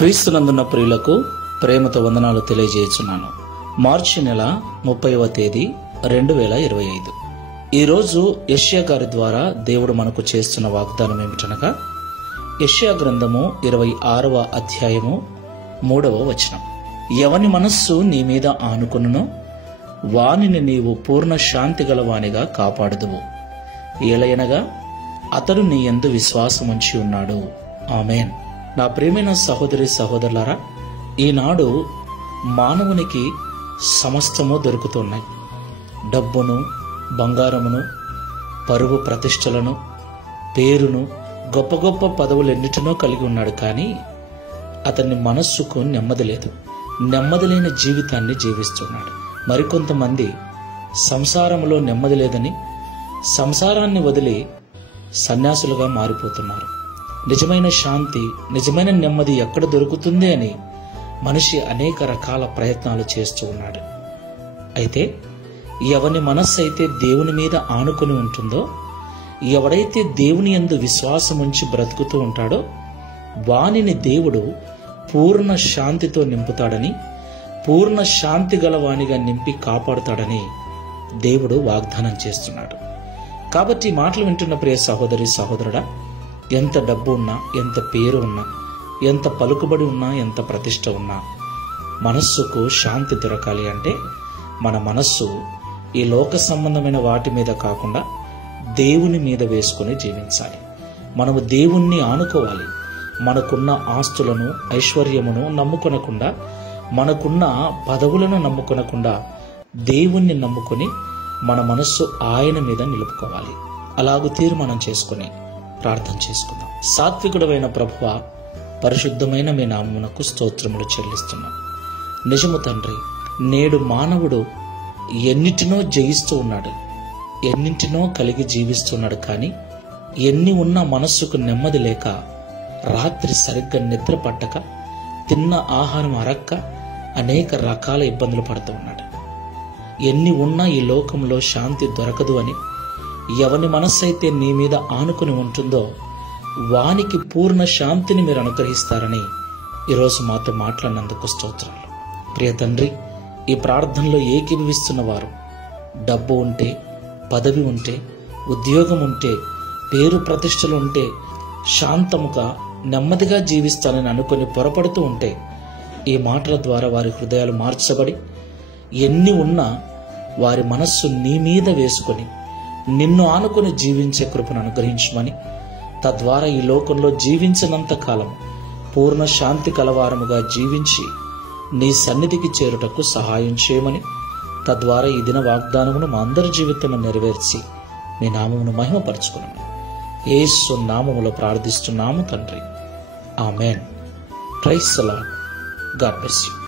క్రీస్తునందున్న ప్రియులకు ప్రేమతో వందనాలు తెలియజేస్తున్నాను. మార్చి నెల 30వ తేదీ 2025. ఈరోజు యెషయా గారి ద్వారా దేవుడు మనకు చేస్తున్న వాగ్దానం ఏమిటనగా, యెషయా గ్రంథము 26వ అధ్యాయము 3వ వచనం. ఎవని మనస్సు నీ మీద ఆనుకొనునో వానిని నీవు పూర్ణ శాంతి గలవానిగా కాపాడుదువు, ఏలయనగా అతడు నీ యందు విశ్వాసముంచి ఉన్నాడు. ఆమేన్. నా ప్రియమైన సహోదరి సహోదరులారా, ఈనాడు మానవునికి సమస్తము దొరుకుతున్నాయి. డబ్బును, బంగారమును, పరువు ప్రతిష్టలను, పేరును, గొప్ప గొప్ప పదవులెన్నిటినో కలిగి ఉన్నాడు. కానీ అతని మనస్సుకు నెమ్మది లేదు. నెమ్మది లేని జీవితాన్ని జీవిస్తున్నాడు. మరికొంతమంది సంసారంలో నెమ్మది లేదని సంసారాన్ని వదిలి సన్యాసులుగా మారిపోతున్నారు. నిజమైన శాంతి, నిజమైన నెమ్మది ఎక్కడ దొరుకుతుంది అని మనిషి అనేక రకాల ప్రయత్నాలు చేస్తూ ఉన్నాడు. అయితే ఎవని మనస్సు అయితే దేవుని మీద ఆనుకుని ఉంటుందో, ఎవడైతే దేవుని యందు విశ్వాసముంచి బ్రతుకుతూ ఉంటాడో వానిని దేవుడు పూర్ణ శాంతితో నింపుతాడని, పూర్ణ శాంతి గలవానిగా నింపి కాపాడుతాడని దేవుడు వాగ్దానం చేస్తున్నాడు. కాబట్టి మాటలు వింటున్న ప్రియ సహోదరి సహోదరుడా, ఎంత డబ్బు ఉన్నా, ఎంత పేరు ఉన్నా, ఎంత పలుకుబడి ఉన్నా, ఎంత ప్రతిష్ట ఉన్నా, మనస్సుకు శాంతి దొరకాలి అంటే మన మనస్సు ఈ లోక సంబంధమైన వాటి మీద కాకుండా దేవుని మీద వేసుకుని జీవించాలి. మనము దేవుణ్ణి ఆనుకోవాలి. మనకున్న ఆస్తులను, ఐశ్వర్యమును నమ్ముకొనకుండా, మనకున్న పదవులను నమ్ముకొనకుండా దేవుణ్ణి నమ్ముకొని మన మనస్సు ఆయన మీద నిలుపుకోవాలి. అలాగూ తీర్మానం చేసుకుని ప్రార్థన చేసుకుందాం. సాత్వికుడమైన ప్రభువా, పరిశుద్ధమైన మీ నామమునకు స్తోత్రములు చెల్లిస్తున్నాం. నిజము తండ్రి, నేడు మానవుడు ఎన్నిటినో జయిస్తూ ఉన్నాడు, ఎన్నింటినో కలిగి జీవిస్తున్నాడు. కానీ ఎన్ని ఉన్నా మనస్సుకు నెమ్మది లేక, రాత్రి సరిగ్గా నిద్ర పట్టక, తిన్న ఆహారం అరక్క అనేక రకాల ఇబ్బందులు పడుతూ ఉన్నాడు. ఎన్ని ఉన్నా ఈ లోకంలో శాంతి దొరకదు అని, ఎవని మనస్సు అయితే నీ మీద ఆనుకుని ఉంటుందో వానికి పూర్ణ శాంతిని మీరు అనుగ్రహిస్తారని ఈరోజు మాతో మాట్లాడినందుకు స్తోత్రాలు. ప్రియ తండ్రి, ఈ ప్రార్థనలో ఏకీభవిస్తున్న వారు డబ్బు ఉంటే, పదవి ఉంటే, ఉద్యోగం ఉంటే, పేరు ప్రతిష్టలు ఉంటే, శాంతముగా నెమ్మదిగా జీవిస్తానని అనుకుని పొరపడుతూ ఉంటే, ఈ మాటల ద్వారా వారి హృదయాలు మార్చబడి ఎన్ని ఉన్నా వారి మనస్సు నీ మీద వేసుకొని నిన్ను ఆనుకొని జీవించే కృపను అనుగ్రహించమని, తద్వారా ఈ లోకంలో జీవించినంత కాలం పూర్ణ శాంతి కలవారముగా జీవించి నీ సన్నిధికి చేరుటకు సహాయం చేయమని, తద్వారా ఈ దిన వాగ్దానమును మా అందరి జీవితంలో నెరవేర్చి మీ నామమును మహిమపరచుకున్నాము. యేసు నామములో ప్రార్థిస్తున్నాము తండ్రి. ఆమేన్. Praise the Lord. God bless you.